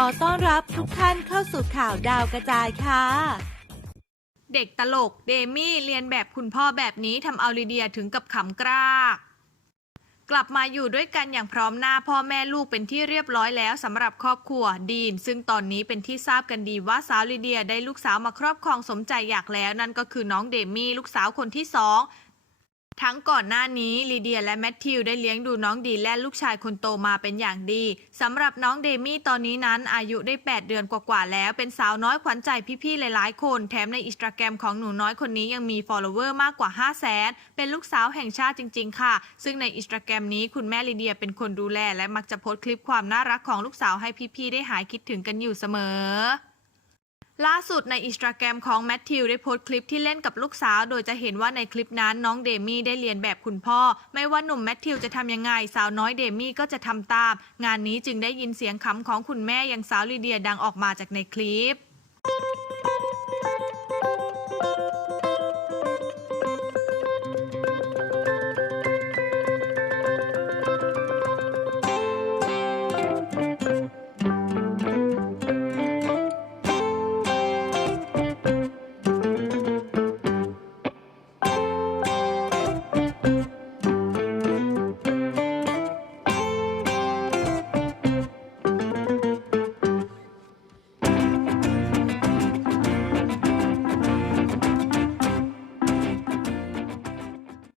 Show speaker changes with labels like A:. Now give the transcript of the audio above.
A: ขอต้อนรับทุกท่านเข้าสู่ข่าวดาวกระจายค่ะ
B: เด็กตลกเดมี่เรียนแบบคุณพ่อแบบนี้ทำเอาลีเดียถึงกับขำกรากกลับมาอยู่ด้วยกันอย่างพร้อมหน้าพ่อแม่ลูกเป็นที่เรียบร้อยแล้วสำหรับครอบครัวดีน ซึ่งตอนนี้เป็นที่ทราบกันดีว่าสาวลีเดียได้ลูกสาวมาครอบครองสมใจอยากแล้ว นั่นก็คือน้องเดมี่ลูกสาวคนที่สอง ทั้งก่อนหน้านี้ลีเดียและแมทธิวได้เลี้ยงดูน้องดีและลูกชายคนโตมาเป็นอย่างดีสำหรับน้องเดมี่ตอนนี้นั้นอายุได้ 8 เดือนกว่าๆแล้วเป็นสาวน้อยขวัญใจพี่ๆหลายๆ คน แถมในอินสตาแกรมของหนูน้อยคนนี้ยังมี follower มากกว่า 5 0 0แสนเป็นลูกสาวแห่งชาติจริง ๆ ค่ะ ซึ่งในอินสตาแกรมนี้คุณแม่ลีเดียเป็นคนดูแล และมักจะโพสต์คลิปความน่ารักของลูกสาวให้พี่ๆได้หายคิดถึงกันอยู่เสมอ ล่าสุดในอินสตาแกรมของแมทธิวได้โพสต์คลิปที่เล่นกับลูกสาว โดยจะเห็นว่าในคลิปนั้นน้องเดมี่ได้เรียนแบบคุณพ่อ ไม่ว่าหนุ่มแมทธิวจะทำยังไง สาวน้อยเดมี่ก็จะทำตาม งานนี้จึงได้ยินเสียงขำของคุณแม่อย่างสาวลีเดียดังออกมาจากในคลิป